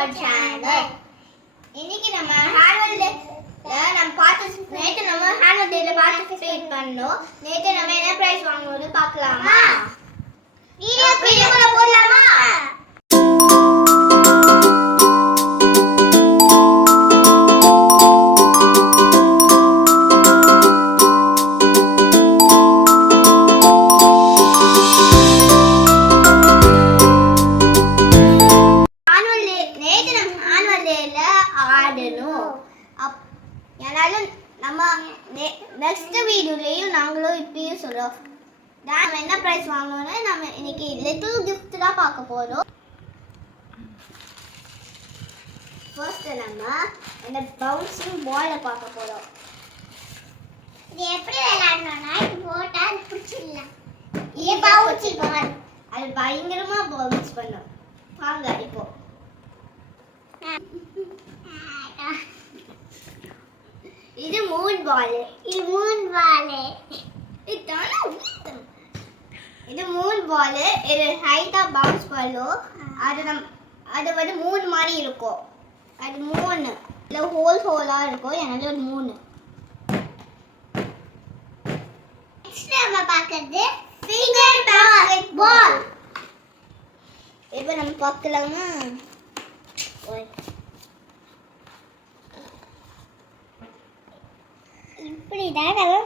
our channel. இன்னைக்கு நம்ம ஹானுவல் டேல நேத்து நம்ம ஹானுவல் டேல பார்ட்டிசிபேட் பண்ணோம். நேத்து நம்ம என்ன பிரைஸ் வாங்குனோம்னு பார்க்கலாமா? வீடியோக்குள்ள போலாமா? நம்ம நெக்ஸ்ட் வீடியோலயும் நாங்களும் இப்பயும் சொல்றோம். நம்ம என்ன பிரைஸ் வாங்கணும்னா நம்ம இன்னைக்கு லிட்டில் gift தான் பார்க்க போறோம். ஃபர்ஸ்ட் நம்ம இந்த பவுன்சிங் பால் பார்க்க போறோம். இது எப்படி விளையாடணும்னா போட்டா பிடிச்சிடலாம். இது பவுன்சிங் பால். அது பயங்கரமா பவுன்ஸ் பண்ணும். வாங்க இப்போ இது மூன் பால். இது மூன் பால். இது மூன் பால். இது ஹைட்டா பவுன்ஸ் பண்ணும். அது வந்து மூன் மாதிரி இருக்கும். அது மூன் இல்ல ஹோலா இருக்கும். அதனால ஒரு மூன். நெக்ஸ்ட் நம்ம பார்க்கிறது ஃபிங்கர் பேஸ்கெட் பால். இப்போ நம்ம பார்க்கலாமா? இப்படிதான் நம்ம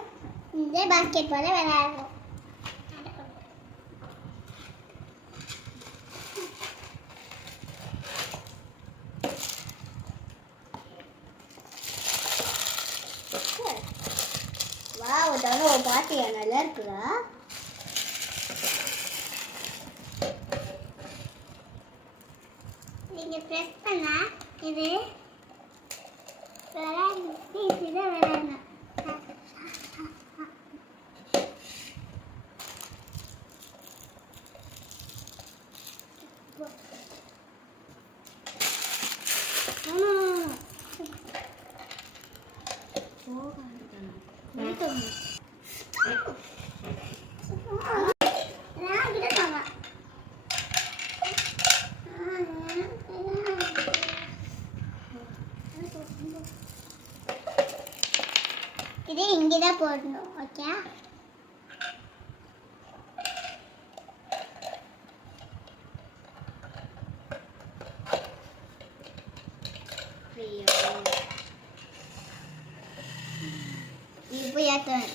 இந்த பாஸ்கெட் பால் விளையாடுறோம். வாவ், தனோ பாத்தியா நல்லா இருக்குதா? நீங்க பிரஸ் பண்ணா இது விளையாடணும். இது இங்கதான் போடணும். ஓகே, இப்போ ஏத்தணும்.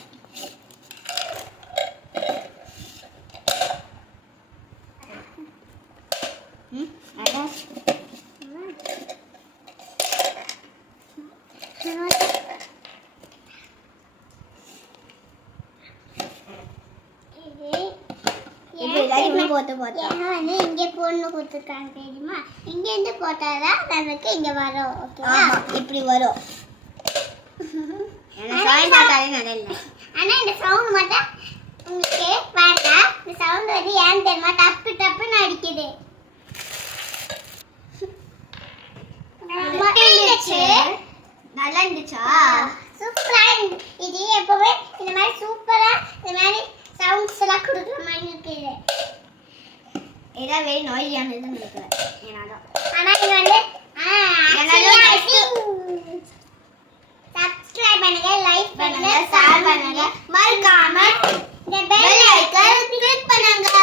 இங்க போடணும் கொடுத்துருக்காங்க தெரியுமா? இங்க இருந்து போட்டாதான் நமக்கு இங்க வரும். ஓகேவா? இப்படி வரும். ஆனா இந்த சவுண்ட் மட்டும் உங்களுக்கு பார்த்தா இந்த சவுண்ட் வந்து ஏன் தெரியுமா? டப்பு டப்புன்னு அடிக்குது. நல்லா இருந்துச்சா? சூப்பரா. இது எப்பவே இந்த மாதிரி சூப்பரா இந்த மாதிரி சவுண்ட்ஸ் எல்லாம் கொடுக்குற மாதிரி இருக்குது. இதான் வெரி நாய்ஸியானதுன்னு நினைக்கிறேன். ஆனா இது வந்து சப்ஸ்கிரைப் பண்ணுங்க, லைக் பண்ணுங்க, ஷேர் பண்ணுங்க, மறக்காம இந்த பெல் ஐகானை கிளிக் பண்ணுங்க.